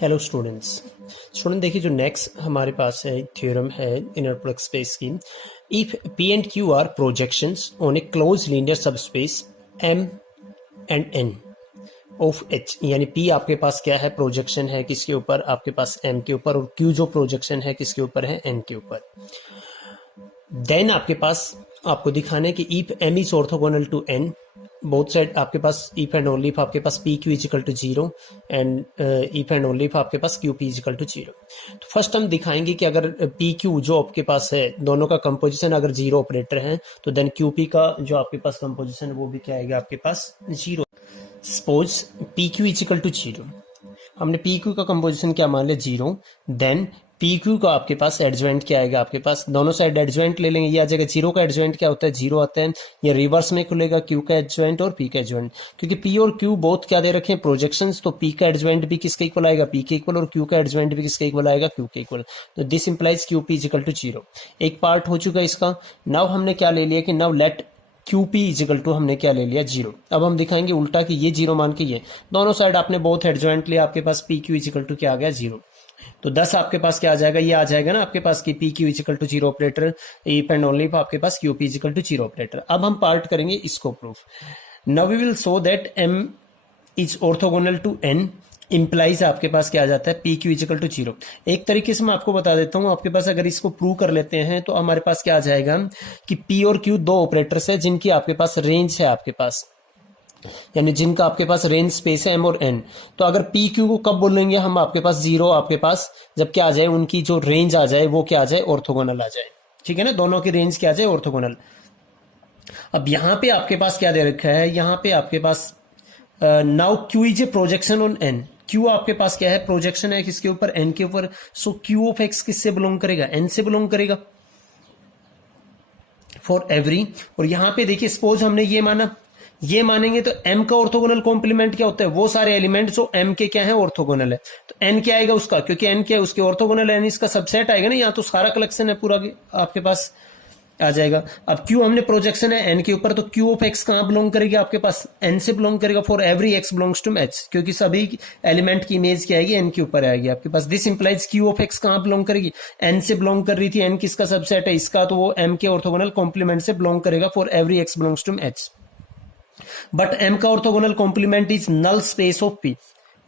Hello student देखिए, जो next हमारे पास है थ्योरम है इनर प्रोडक्ट स्पेस की। If P and Q are projections on a close linear subspace M and N of H, यानी P आपके पास क्या है, प्रोजेक्शन है किसके ऊपर, आपके पास एम के ऊपर, और क्यू जो प्रोजेक्शन है किसके ऊपर है, एन के ऊपर। देन आपके पास आपको दिखाना है कि if m is orthogonal to n, both side आपके पास इफ एंड ओनली इफ आपके पास p Q equal to 0 and if and only if आपके पास क्यू पी इजिकल टू 0। तो फर्स्ट हम दिखाएंगे कि अगर पी क्यू जो आपके पास है दोनों का कंपोजिशन अगर 0 ऑपरेटर है तो देन क्यू पी का जो आपके पास कंपोजिशन है वो भी क्या आएगा, आपके पास 0। Suppose P Q equal to 0, हमने पी क्यू का कंपोजिशन क्या मान लिया, 0। देन पी क्यू का आपके पास एडजॉइंट क्या आएगा, आपके पास दोनों साइड एडजॉइंट ले लेंगे, ये आ जाएगा 0 का एडजॉइंट क्या होता है, 0 आता है। ये रिवर्स में खुलेगा क्यू का एडजॉइंट और पी का एडजॉइंट, क्योंकि पी और क्यू बोथ क्या दे रखे हैं, प्रोजेक्शंस, तो पी का एडजॉइंट भी किसके इक्वल आएगा, पी के इक्वल, और क्यू का एडजॉइंट भी किसके इक्वल आएगा, क्यू के इक्वल। तो this implies Q P equal to 0। एक पार्ट हो चुका इसका। नाउ हमने क्या ले लिया कि now let Q P equal to हमने क्या ले लिया, 0। अब हम दिखाएंगे उल्टा कि ये 0 मान के ये दोनों साइड आपने बोथ एडजॉइंट लिया, आपके पास पी क्यू इजिकल टू क्या आ गया, 0। तो 10 आपके पास क्या आ जाएगा, ये आ जाएगा ना आपके पास कि p Q equal to 0 operator, if and only आपके पास q P equal to 0 operator. अब हम पार्ट करेंगे इसको proof. Now we will show that m is orthogonal to n, implies आपके पास क्या आ जाता है, पी क्यू इजिकल टू 0। एक तरीके से मैं आपको बता देता हूं, आपके पास अगर इसको प्रूव कर लेते हैं तो हमारे पास क्या आ जाएगा कि पी और क्यू दो ऑपरेटर्स है जिनकी आपके पास रेंज है, आपके पास यानी जिनका आपके पास रेंज स्पेस है एम और एन। तो अगर पी क्यू को कब बोलेंगे हम, आपके पास 0 आपके पास जब क्या आ जाए, उनकी जो रेंज आ जाए वो क्या आ जाए, ऑर्थोगोनल आ जाए, ठीक है ना, दोनों की रेंज क्या आ जाए, ऑर्थोगोनल। अब यहां पे आपके पास क्या दे रखा है, यहां पे आपके पास now q is a projection on n, q आपके पास क्या है, प्रोजेक्शन है किसके ऊपर, एन के ऊपर। सो क्यू ऑफ एक्स किससे बिलोंग करेगा, एन से बिलोंग करेगा फॉर एवरी। और यहां पे देखिए सपोज हमने ये माना, ये मानेंगे तो m का ऑर्थोगोनल कॉम्प्लीमेंट क्या होता है, वो सारे एलिमेंट जो m के क्या है, ऑर्थोगोनल है। तो n क्या आएगा उसका, क्योंकि n क्या है उसके ऑर्थोगोनल है, इसका सबसेट आएगा ना, यहाँ तो सारा कलेक्शन है पूरा आपके पास आ जाएगा। अब q हमने प्रोजेक्शन है n के ऊपर, तो q ऑफ x कहां बिलोंग करेगी, आपके पास n से बिलोंग करेगा for every x belongs to h, क्योंकि सभी एलिमेंट की इमेज क्या आएगी, n के ऊपर आएगी आपके पास। This implies q of x कहां बिलोंग करेगी, n से बिलोंग कर रही थी, n किसका सबसेट है इसका, तो वो m के ऑर्थोगोनल कॉम्प्लीमेंट से बिलोंग करेगा for every x belongs to h। But m का orthogonal complement is null space of p,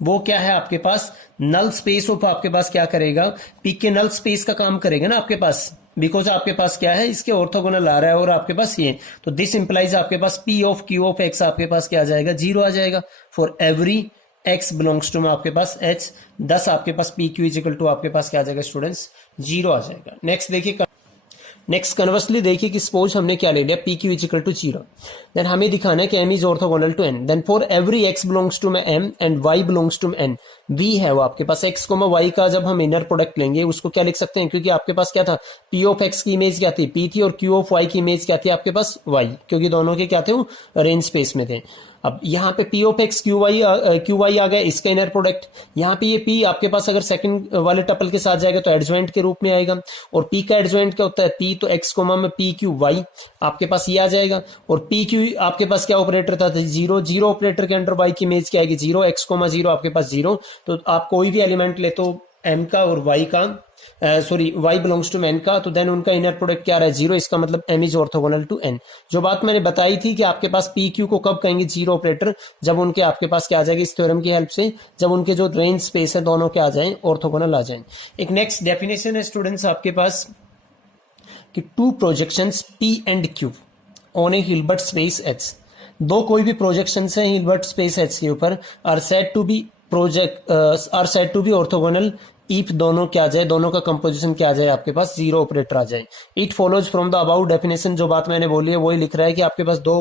वो क्या है आपके पास, नल स्पेस ऑफ आपके पास क्या करेगा, p के नल स्पेस का काम करेगा ना आपके पास, बिकॉज आपके पास क्या है, इसके ऑर्थोगोनल आ रहा है और आपके पास ये। तो दिस इंप्लाइज आपके पास p of q of x आपके पास क्या आ जाएगा, 0 आ जाएगा for every x belongs to में आपके पास h। 10 आपके पास p q इजिकल टू आपके पास क्या आ जाएगा स्टूडेंट्स, 0 आ जाएगा। नेक्स्ट देखिए, नेक्स्ट कन्वर्सली देखिए कि सपोज हमने क्या ले लिया, P Q equal to 0। Then हमें दिखाना है कि m is orthogonal to n। Then for every x belongs to में m and y belongs to n, v है वो आपके पास x y का जब हम इनर प्रोडक्ट लेंगे उसको क्या लिख सकते हैं, क्योंकि आपके पास क्या था, p ऑफ x की इमेज क्या थी, p थी, और q ऑफ y की इमेज क्या थी, आपके पास y, क्योंकि दोनों के क्या थे, वो रेंज स्पेस में थे। अब यहाँ पे p of x q y आ गया, इसका इनर प्रोडक्ट। यहाँ पे ये p आपके पास अगर सेकंड वाले टपल के साथ जाएगा तो एडजॉइंट के रूप में आएगा, और p का एडजॉइंट क्या होता है, p तो x कोमा में p क्यू y आपके पास ये आ जाएगा, और p क्यू आपके पास क्या ऑपरेटर था, 0 0 ऑपरेटर के अंडर y की इमेज क्या आएगी, 0 x कोमा 0 आपके पास 0। तो आप कोई भी एलिमेंट ले तो m का और y का y बिलोंग्स टू n का, तो देन उनका इनर प्रोडक्ट क्या आ रहा है, 0, इसका मतलब m is orthogonal to n। जो बात मैंने बताई थी कि आपके पास p q को कब कहेंगे 0 ऑपरेटर, जब उनके आपके पास क्या आ जाएगी इस थ्योरम की हेल्प से, जब उनके जो रेंज स्पेस है दोनों क्या आ जाएं, ऑर्थोगोनल आ जाएं। एक नेक्स्ट डेफिनेशन है स्टूडेंट्स आपके पास कि two projections p and q on a Hilbert space h, दो कोई भी प्रोजेक्शंस हैं हिल्बर्ट स्पेस h के ऊपर, are said to be orthogonal if दोनों क्या आ जाए, दोनों का कंपोजिशन क्या आ जाए, आपके पास 0 ऑपरेटर आ जाए। It follows from the about definition, जो बात मैंने बोली है वही लिख रहा है कि आपके पास दो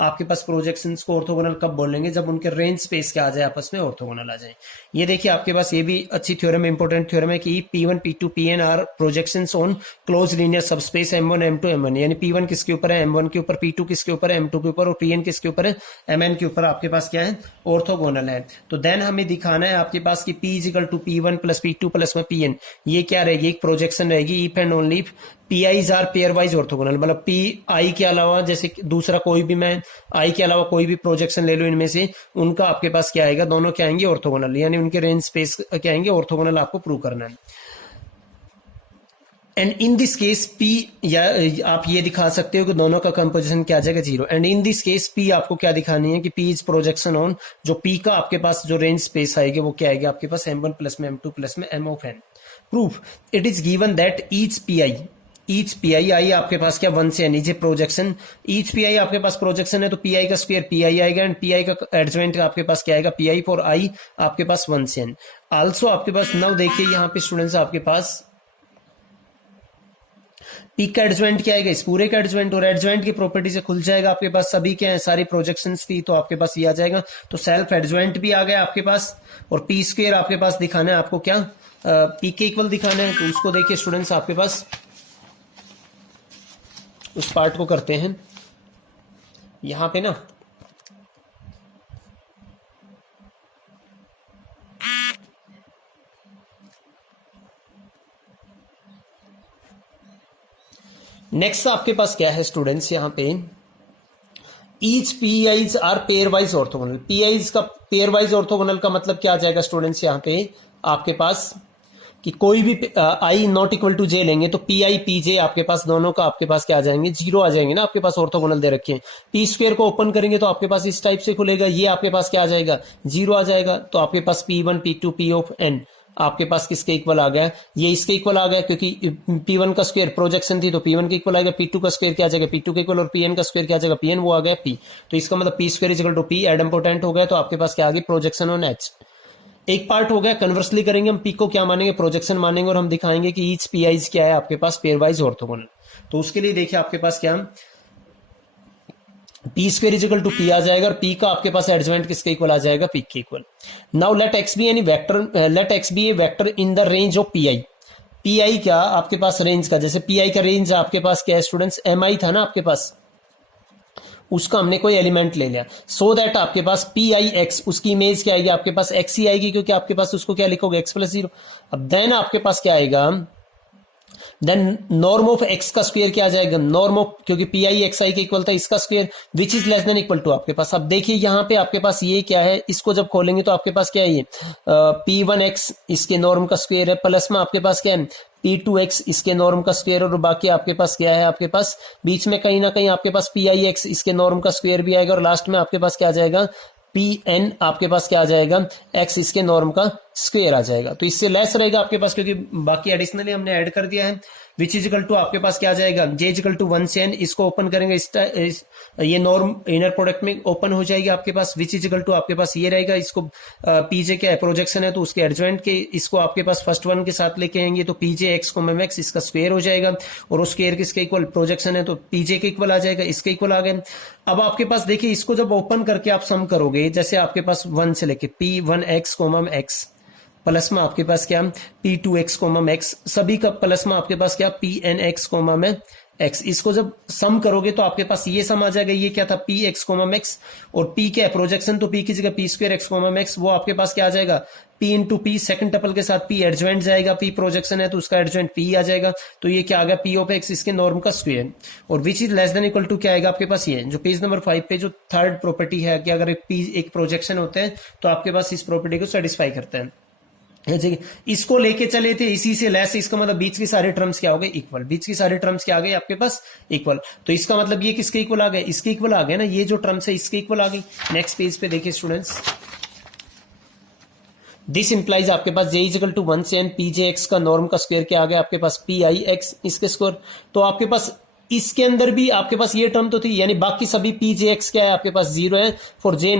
आपके पास प्रोजेक्शंस को ऑर्थोगोनल कब बोलेंगे, जब उनके रेंज स्पेस क्या आ जाए, आपस में ऑर्थोगोनल आ जाए। ये देखिए आपके पास ये भी अच्छी थ्योरम, इंपॉर्टेंट थ्योरम है कि p1 p2 pn are projections on close linear subspace m1 m2 m1, यानी p1 किसके ऊपर है, m1 के ऊपर, p2 किसके ऊपर है, m2 के ऊपर, और pn किसके ऊपर है, mn के ऊपर आपके पास क्या है, ऑर्थोगोनल है। तो देन हमें दिखाना है आपके पास कि p equal to p1 plus p2 plus में pn, ये क्या रहेगी, एक प्रोजेक्शन रहेगी if and only P i's are pairwise orthogonal, मतलब पी आई के अलावा जैसे दूसरा कोई भी, मैं आई के अलावा कोई भी प्रोजेक्शन ले लो इनमें से, उनका आपके पास क्या आएगा, दोनों क्या आएंगे, ऑर्थोगोनल, यानी उनके रेंज स्पेस क्या आएंगे, ऑर्थोगोनल आपको प्रूव करना है। And in this case P, या आप ये दिखा सकते हो कि दोनों का कंपोजिशन क्या आ जाएगा, 0। And in this case P आपको क्या दिखानी है कि पी इज प्रोजेक्शन ऑन, जो पी का आपके पास जो रेंज स्पेस आएगी वो क्या आएगी आपके पास, m1 प्लस में m2 प्लस में m of n। Proof, it is given that each P I आपके पास क्या 1 से n is a projection, each P I आपके पास प्रोजेक्शन है तो पी आई का स्क्वायर पी आई आएगा, एंड पी आई का एडजॉइंट आपके पास क्या आएगा, पी आई फॉर आई आपके पास 1 से n। आल्सो आपके पास नाउ देखिए यहाँ पे स्टूडेंट्स आपके पास पी का एडजॉइंट क्या आएगा, इस पूरे का एडजॉइंट, और एडजॉइंट की प्रॉपर्टी से खुल जाएगा आपके पास सभी क्या है, सारी प्रोजेक्शंस की, तो आपके पास ये आ जाएगा, तो सेल्फ एडजॉइंट भी आ गया आपके पास, और पी स्क्वायर आपके पास दिखाना है आपको क्या, पी के इक्वल दिखाना है, तो उसको देखिए स्टूडेंट्स आपके पास उस पार्ट को करते हैं यहां पे ना, नेक्स्ट आपके पास क्या है स्टूडेंट्स, यहां पे each P i's are pairwise orthogonal, P i's का पेयर वाइज ऑर्थोगोनल का मतलब क्या आ जाएगा स्टूडेंट्स, यहां पे आपके पास कि कोई भी आई नॉट इक्वल टू जे लेंगे तो पी आई पी जे आपके पास दोनों का आपके पास क्या आ जाएंगे, 0 आ जाएंगे ना, आपके पास ऑर्थोगोनल दे रखे हैं। पी स्क्वायर को ओपन करेंगे तो आपके पास इस टाइप से खुलेगा, ये आपके पास क्या आ जाएगा, 0 आ जाएगा, तो आपके पास P1 P2 P of n आपके पास किसके इक्वल आ गया, ये इसके इक्वल आ गया, क्योंकि P1 का स्क्वायर प्रोजेक्शन थी तो P1 के इक्वल आ गया, P2 का स्क्वायर क्या आ जाएगा, P2 के इक्वल, और Pn का स्क्वायर क्या आ जाएगा, Pn, वो आ गया P। तो इसका मतलब P square equal to P idempotent हो गया, तो आपके पास क्या आ गया, प्रोजेक्शन ऑन H। एक पार्ट हो गया, कन्वर्सली करेंगे हम, P को क्या मानेंगे, प्रोजेक्शन मानेंगे, और हम दिखाएंगे कि ईच पी आईज क्या है आपके पास पेयर वाइज ऑर्थोगोनल। तो उसके लिए देखिए आपके पास क्या, p square equal to p आ जाएगा, और पी का आपके पास एडजॉइंट किसके इक्वल आ जाएगा, पी के इक्वल। Now let x be any vector, let x be a vector in the range of P i. पी आई क्या आपके पास रेंज का, जैसे पी आई का रेंज आपके पास क्या है स्टूडेंट्स, एम आई था ना आपके पास, उसका हमने कोई एलिमेंट ले लिया, सो दैट आपके पास पी आई एक्स, उसकी इमेज क्या आएगी आपके पास, एक्स ही आएगी, क्योंकि आपके पास उसको क्या लिखोगे, एक्स प्लस 0। अब देन आपके पास क्या आएगा, देन नॉर्म ऑफ एक्स का स्क्वायर क्या आ जाएगा, नॉर्म ऑफ, क्योंकि पी आई एक्स आई के इक्वल था, इसका square which is less than equal to आपके पास। अब देखिए यहाँ पे आपके पास ये क्या है, इसको जब खोलेंगे तो आपके पास क्या है, ये P1x इसके नॉर्म का स्क्वायर है, प्लस में आपके पास क्या है P2x इसके नॉर्म का स्क्वायर, और बाकी आपके पास क्या है, आपके पास बीच में कहीं ना कहीं आपके पास PIX इसके नॉर्म का स्क्वायर भी आएगा, और लास्ट में आपके पास क्या आ जाएगा, Pn आपके पास क्या आ जाएगा, x इसके नॉर्म का स्क्वायर आ जाएगा। तो इससे लेस रहेगा आपके पास, क्योंकि बाकी एडिशनली हमने ऐड कर दिया है। विच इजिकल टू आपके पास क्या आ जाएगा, j इजिकल टू 1 से n, इसको ओपन करेंगे ये नॉर्म इनर प्रोडक्ट में ओपन हो जाएगी आपके पास। विच इजिकल टू आपके पास ये रहेगा, इसको पीजे क्या है, प्रोजेक्शन है, तो उसके एडजॉइंट के इसको आपके पास फर्स्ट वन के साथ लेके आएंगे, तो पीजे एक्स को एम एक्स इसका स्क्वायर हो जाएगा, और उस स्क्वायर किसके इक्वल, प्रोजेक्शन है तो पीजे के इक्वल आ जाएगा, इसके इक्वल आ गए। अब आपके पास देखिए, इसको जब ओपन करके आप सम करोगे, जैसे आपके पास 1 से लेके P1x कोमम x प्लस में आपके पास क्या P2x कोमम x, सभी का प्लस में आपके पास क्या Pnx कोमम x, इसको जब सम करोगे तो आपके पास ये सम आ जाएगा, ये क्या था Px कोमम x, और P क्या है प्रोजेक्शन, तो P की जगह P स्क्वायर x कोमम x, वो आपके पास क्या आ जाएगा P into P, second tuple के साथ P एडजॉइंट जाएगा, P प्रोजेक्शन है तो उसका एडजॉइंट P आ जाएगा, तो ये क्या आ गया P ऑफ x इसके नॉर्म का स्क्वायर, और which is less than equal to क्या आएगा आपके पास, ये जो पेज नंबर 5 पे जो थर्ड प्रॉपर्टी है कि अगर P एक प्रोजेक्शन होते हैं तो आपके पास इस प्रॉपर्टी को सेटिस्फाई करते हैं। इसको लेके चले थे, इसी से लेस, इसका मतलब बीच के सारे टर्म्स क्या हो गए, इक्वल, बीच की सारे टर्म्स क्या आ गए आपके पास, इक्वल। तो इसका मतलब ये किसके इक्वल आ गए, इसके इक्वल आ गए ना, ये जो टर्म्स है इसके इक्वल आ गई। नेक्स्ट पेज पे देखिए स्टूडेंट्स, दिस इंप्लाइज आपके पास j इजिकल टू 1 से n Pjx का नॉर्म का स्क्वायर क्या आ गया आपके पास Pix इसके स्क्वायर, तो आपके पास इसके अंदर भी आपके पास ये टर्म तो थी, यानी बाकी सभी Pjx क्या है आपके पास 0 है for j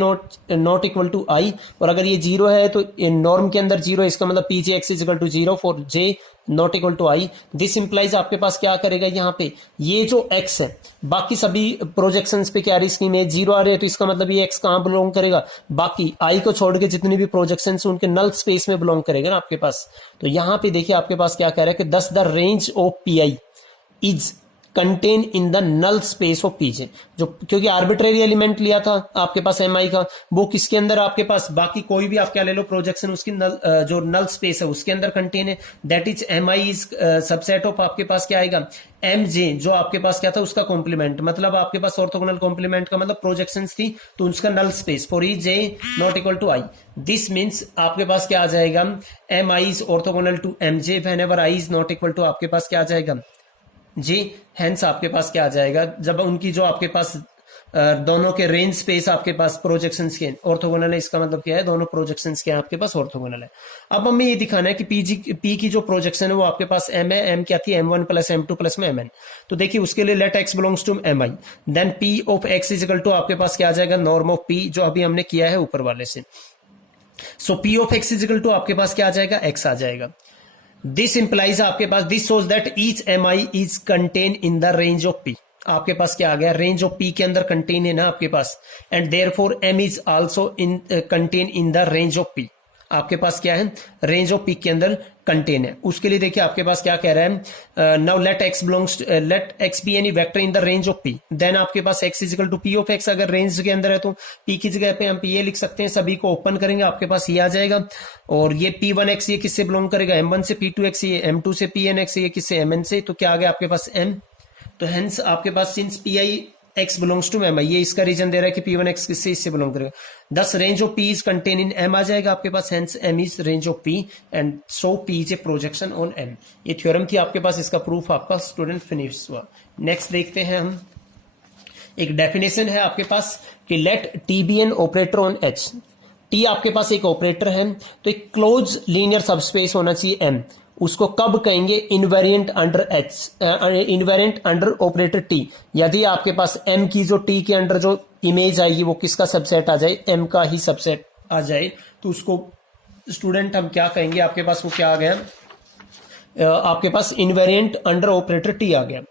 not equal to i, और अगर ये 0 है तो नॉर्म के अंदर 0 है, इसका मतलब Pjx is equal to 0 for j not equal to i। This implies आपके पास क्या करेगा, यहाँ पे ये जो x है बाकी सभी प्रोजेक्शंस पे क्या इसकी इमेज 0 आ रही है, तो इसका मतलब ये x कहाँ बिलोंग करेगा, बाकी i को छोड़ के जितनी भी प्रोजेक्शंस उनके नल स्पेस में बिलोंग करेगा ना आपके पास। तो यहाँ पे देखिए आपके पास क्या कह रहा है कि thus the range of P i is contain in the null space of p j, जो क्योंकि आर्बिट्रेरी एलिमेंट लिया था आपके पास एम आई का, वो किसके अंदर आपके पास बाकी कोई भी आप क्या ले लो प्रोजेक्शन उसकी जो नल स्पेस है उसके अंदर कंटेन है, that is M i is subset of आपके पास क्या आएगा एम जे, जो आपके पास क्या था उसका कॉम्प्लीमेंट, मतलब आपके पास ऑर्थोगोनल कॉम्प्लीमेंट का मतलब प्रोजेक्शंस थी तो उसका null space for E J not equal to i. This means आपके पास क्या आ जाएगा M i is orthogonal to M j whenever i is not equal to आपके पास क्या आ जाएगा जी, हेंस आपके पास क्या आ जाएगा जब उनकी जो आपके पास दोनों के रेंज स्पेस आपके पास प्रोजेक्शंस के ऑर्थोगोनल है, इसका मतलब क्या है दोनों प्रोजेक्शंस के आपके पास ऑर्थोगोनल है। अब हमें ये दिखाना है कि पी की जो प्रोजेक्शन है वो आपके पास एम है, एम क्या थी m1 प्लस m2 प्लस में mn, तो देखिए उसके लिए let x belongs to mi, then p of x is equal to आपके पास क्या आ जाएगा नॉर्म ऑफ p, जो अभी हमने किया है ऊपर वाले से। So p of x is equal to आपके पास क्या आ जाएगा x आ जाएगा। दिस इंप्लाइज आपके पास this shows that each m i is contain in the range of p, आपके पास क्या आ गया रेंज ऑफ पी के अंदर कंटेन है ना आपके पास, and therefore m is also in contain in the range of p, आपके पास क्या है रेंज ऑफ पी के अंदर कंटेन है। उसके लिए देखिए आपके पास क्या कह रहा है now let x be any vector in the range of p, then आपके पास x is equal to p of x, अगर रेंज के अंदर है तो पी की जगह पे हम पी ए लिख सकते हैं, सभी को ओपन करेंगे आपके पास ये आ जाएगा, और ये पी वन एक्स ये किससे बिलोंग करेगा एम वन से, पी टू एक्स ये एम टू से, पी एन एक्स ये किससे एम एन से, तो क्या आ गया आपके पास एम, तो हेंस आपके पास since p i x belongs to m i, ये इसका रीजन दे रहा है कि पी वन एक्स किससे इससे बिलोंग करेगा, thus range of p is contain in m आ जाएगा आपके पास, hence m is range of p and so p is a projection on m. ये थ्योरम थी आपके पास, इसका प्रूफ आपका स्टूडेंट फिनिश हुआ। नेक्स्ट देखते हैं हम, एक डेफिनेशन है आपके पास कि let T be an operator on H, T आपके पास एक ऑपरेटर है तो एक क्लोज लीनियर सबस्पेस होना चाहिए एम, उसको कब कहेंगे invariant under H, invariant under operator T, यदि आपके पास एम की जो टी के अंडर जो इमेज आएगी वो किसका सबसेट आ जाए एम का ही सबसेट आ जाए, तो उसको स्टूडेंट हम क्या कहेंगे, आपके पास वो क्या आ गया आपके पास इनवेरिएंट अंडर ऑपरेटर टी आ गया।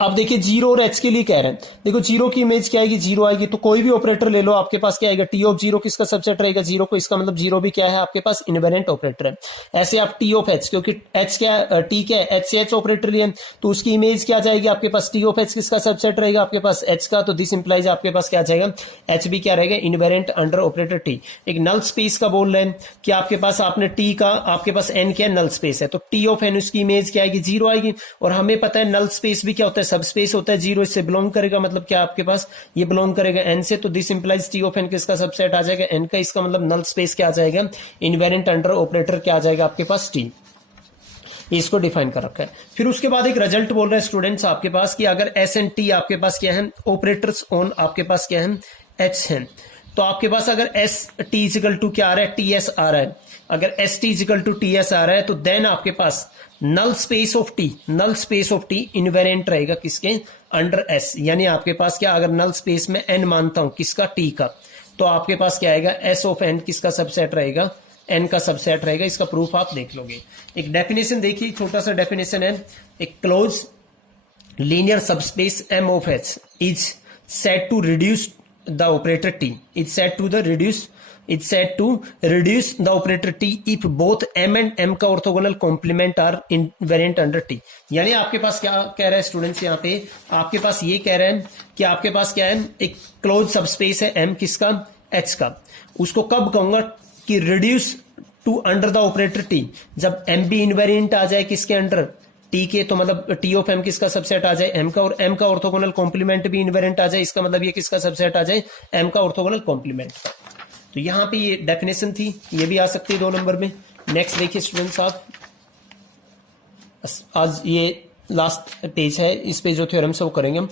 अब देखिए जीरो और एच के लिए कह रहे हैं, देखो जीरो की इमेज क्या आएगी जीरो आएगी, तो कोई भी ऑपरेटर ले लो आपके पास क्या आएगा टी ऑफ जीरो किसका सबसेट रहेगा जीरो को, इसका मतलब जीरो भी क्या है आपके पास इनवेरिएंट ऑपरेटर है। ऐसे आप टी ऑफ एच, क्योंकि एच क्या टी क्या है एच से एच ऑपरेटर लिए तो उसकी इमेज क्या जाएगी आपके पास टी ऑफ एच किसका सबसेट रहेगा आपके पास एच का, तो दिस इंप्लाइज आपके पास क्या जाएगा एच भी क्या रहेगा इनवेरिएंट अंडर ऑपरेटर टी। एक नल स्पेस का बोल रहे हैं कि आपके पास आपने टी का आपके पास एन क्या नल स्पेस है, तो टी ऑफ एन उसकी इमेज क्या आएगी जीरो आएगी, और हमें पता है नल स्पेस भी क्या होता है सब स्पेस होता है, जीरो इससे बिलोंग करेगा, मतलब क्या आपके पास ये बिलोंग करेगा एन से, तो this implies T of N किसका सबसेट आ जाएगा एन का, इसका मतलब नल स्पेस क्या आ जाएगा इनवेरिएंट अंडर ऑपरेटर क्या आ जाएगा आपके पास टी, इसको डिफाइन कर रखा है। फिर उसके बाद एक रिजल्ट बोल रहे हैं स्टूडेंट्स आपके पास कि अगर एस एंड टी आपके पास क्या है ऑपरेटर्स ऑन आपके पास क्या है एच है, तो आपके पास अगर एस टी इजिकल टू क्या आ रहा है टी एस आ रहा है, अगर s t equal to t s आ रहा है तो देन आपके पास null space of t invariant रहेगा किसके अंडर एस, यानी आपके पास क्या अगर नल स्पेस में एन मानता हूं किसका टी का, तो आपके पास क्या आएगा एस ऑफ एन किसका सबसेट रहेगा एन का सबसेट रहेगा। इसका प्रूफ आप देख लोगे। एक डेफिनेशन देखिए, छोटा सा डेफिनेशन है, एक close linear subspace M of H is said to reduce the operator T, is said to reduce the operator t if both m and m का orthogonal complement are invariant under t। यानी आपके पास क्या कह रहा है students, यहाँ पे आपके पास ये कह रहे हैं कि आपके पास क्या है एक क्लोज सबस्पेस है m किसका h का, उसको कब कहूंगा कि reduce to under the operator t, जब m भी इनवेरिएंट आ जाए किसके अंडर t के, तो मतलब t ऑफ m किसका सबसेट आ जाए m का, और m का ऑर्थोगोनल कॉम्प्लीमेंट भी इनवेरिएंट आ जाए, इसका मतलब ये किसका सबसेट आ जाए m का ऑर्थोगोनल कॉम्प्लीमेंट का। तो यहां पे ये डेफिनेशन थी, ये भी आ सकती है 2 नंबर में। नेक्स्ट देखिए स्टूडेंट्स आप, आज ये लास्ट पेज है, इस पे जो थ्योरम से वो करेंगे हम।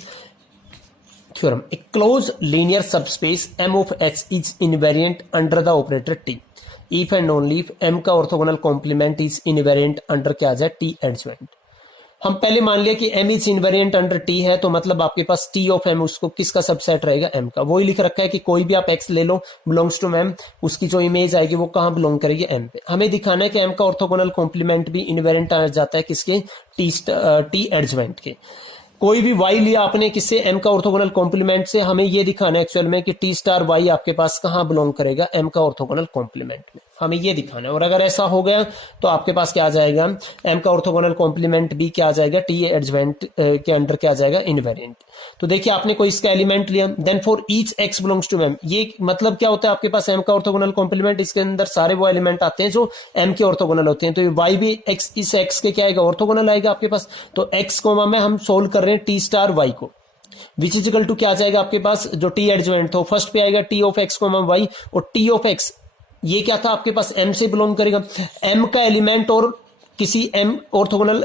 Theorem, a close linear subspace m of h is invariant under the operator t if and only if m का orthogonal complement is invariant under क्या आ जाए t एडजॉइंट। हम पहले मान लिया कि m is invariant under t है, तो मतलब आपके पास t ऑफ m उसको किसका सबसेट रहेगा m का, वही लिख रखा है कि कोई भी आप x ले लो बिलोंग्स टू m, उसकी जो इमेज आएगी वो कहां बिलोंग करेगी m पे। हमें दिखाना है कि m का ऑर्थोगोनल कॉम्प्लीमेंट भी इनवेरिएंट आ जाता है किसके t एडजॉइंट के। कोई भी y लिया आपने किससे, m का ऑर्थोगोनल कॉम्प्लीमेंट से, हमें ये दिखाना है एक्चुअल में कि t स्टार y आपके पास कहाँ बिलोंग करेगा, m का ऑर्थोगोनल कॉम्प्लीमेंट में, हमें ये दिखाना है। और अगर ऐसा हो गया तो आपके पास क्या आ जाएगा, m का ऑर्थोगोनल कॉम्प्लीमेंट भी क्या आ जाएगा, t एडजवेंट के अंडर क्या आ जाएगा, इनवेरिएंट। तो देखिए आपने कोई इसका एलिमेंट लिया, then for each x belongs to m, ये मतलब क्या होता है आपके पास m का ऑर्थोगोनल कॉम्प्लीमेंट, इसके अंदर सारे वो एलिमेंट आते हैं जो m के ऑर्थोगोनल होते हैं। तो y भी x इस x के क्या आएगा, ऑर्थोगोनल आएगा आपके पास। तो x कोमा में हम सोल्व कर रहे हैं t स्टार y को, विच इज इक्वल टू क्या आ जाएगा आपके पास, जो t एडजवेंट, तो फर्स्ट पे आएगा t of x comma y, और t ऑफ x ये क्या था आपके पास, m से बिलोंग करेगा, m का एलिमेंट और किसी m ऑर्थोगोनल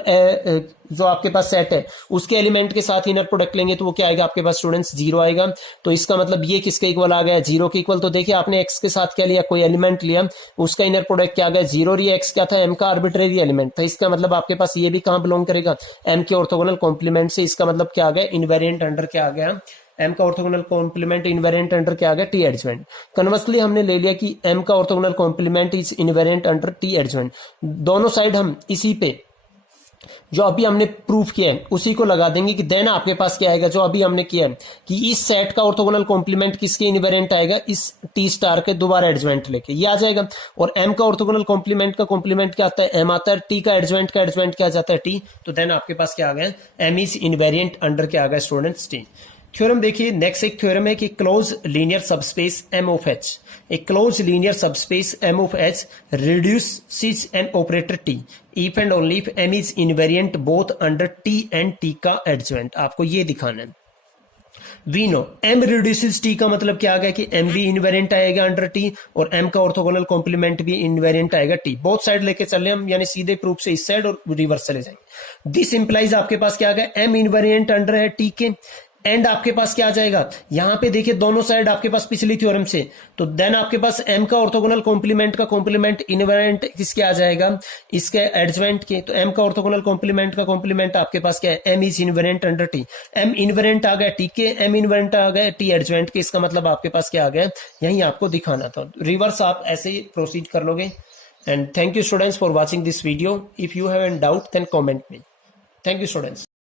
जो आपके पास सेट है उसके एलिमेंट के साथ इनर प्रोडक्ट लेंगे तो वो क्या आएगा आपके पास स्टूडेंट्स, 0 आएगा। तो इसका मतलब ये किसके इक्वल आ गया, 0 के इक्वल। तो देखिए आपने x के साथ क्या लिया, कोई एलिमेंट लिया, उसका इनर प्रोडक्ट क्या आ गया, 0, और ये x क्या था, m का आर्बिट्रेरी एलिमेंट था। इसका मतलब आपके पास ये भी कहां बिलोंग करेगा, m के ऑर्थोगोनल कॉम्प्लीमेंट से। इसका मतलब क्या आ गया, इनवेरिएंट अंडर क्या आ गया, m का ऑर्थोगोनल कॉम्प्लीमेंट इनवेरिएंट अंडर क्या आ गया, t एडजवेंट। कन्वर्सली हमने ले लिया कि m का orthogonal complement is invariant under t adjoint. दोनों साइड हम इसी पे जो अभी हमने प्रूफ किया है उसी को लगा देंगे कि देन आपके पास क्या आएगा, जो अभी हमने किया है कि इस सेट का ऑर्थोगोनल कॉम्प्लीमेंट किसके इनवेरिएंट आएगा, इस टी स्टार के दोबारा एडजवेंट लेके ये आ जाएगा। और m का ऑर्थोगोनल कॉम्प्लीमेंट का कॉम्प्लीमेंट क्या आता है, m आता है, t का एडजवेंट क्या जाता है, t। तो देन आपके पास क्या आ गया, m इज इनवेरिएंट अंडर क्या आ गया स्टूडेंट्स, t। थ्योरम देखिए, नेक्स्ट एक थ्योरम है कि close linear subspace m of h, a close linear subspace m of h reduces an operator t if and only if m is invariant both under t and t का एडजवेंट। आपको ये दिखाना है। We know m reduces t का मतलब क्या आ गया कि m भी इनवेरिएंट आएगा अंडर t और m का ऑर्थोगोनल कॉम्प्लीमेंट भी इनवेरिएंट आएगा t। बोथ साइड लेके चले हम, यानी सीधे प्रूफ से इस साइड और रिवर्स चले जाएंगे। दिस इंप्लाइज आपके पास क्या आ गया, m इनवेरिएंट अंडर है t के, एंड आपके पास क्या आ जाएगा, यहां पे देखिए दोनों साइड आपके पास पिछली थ्योरम से, तो देन आपके पास m का ऑर्थोगोनल कॉम्प्लीमेंट का कॉम्प्लीमेंट इनवेरिएंट किसके आ जाएगा, इसके एडजवेंट के। तो m का ऑर्थोगोनल कॉम्प्लीमेंट का कॉम्प्लीमेंट आपके पास क्या है, m is invariant under t। m invariant आ गया t के, m इनवेरिएंट आ गया t एडजवेंट के। इसका मतलब आपके पास क्या आ गया, यही आपको दिखाना था। रिवर्स आप ऐसे ही प्रोसीड कर लोगे। And thank you students for watching this video. If you have any doubt then comment me. Thank you students.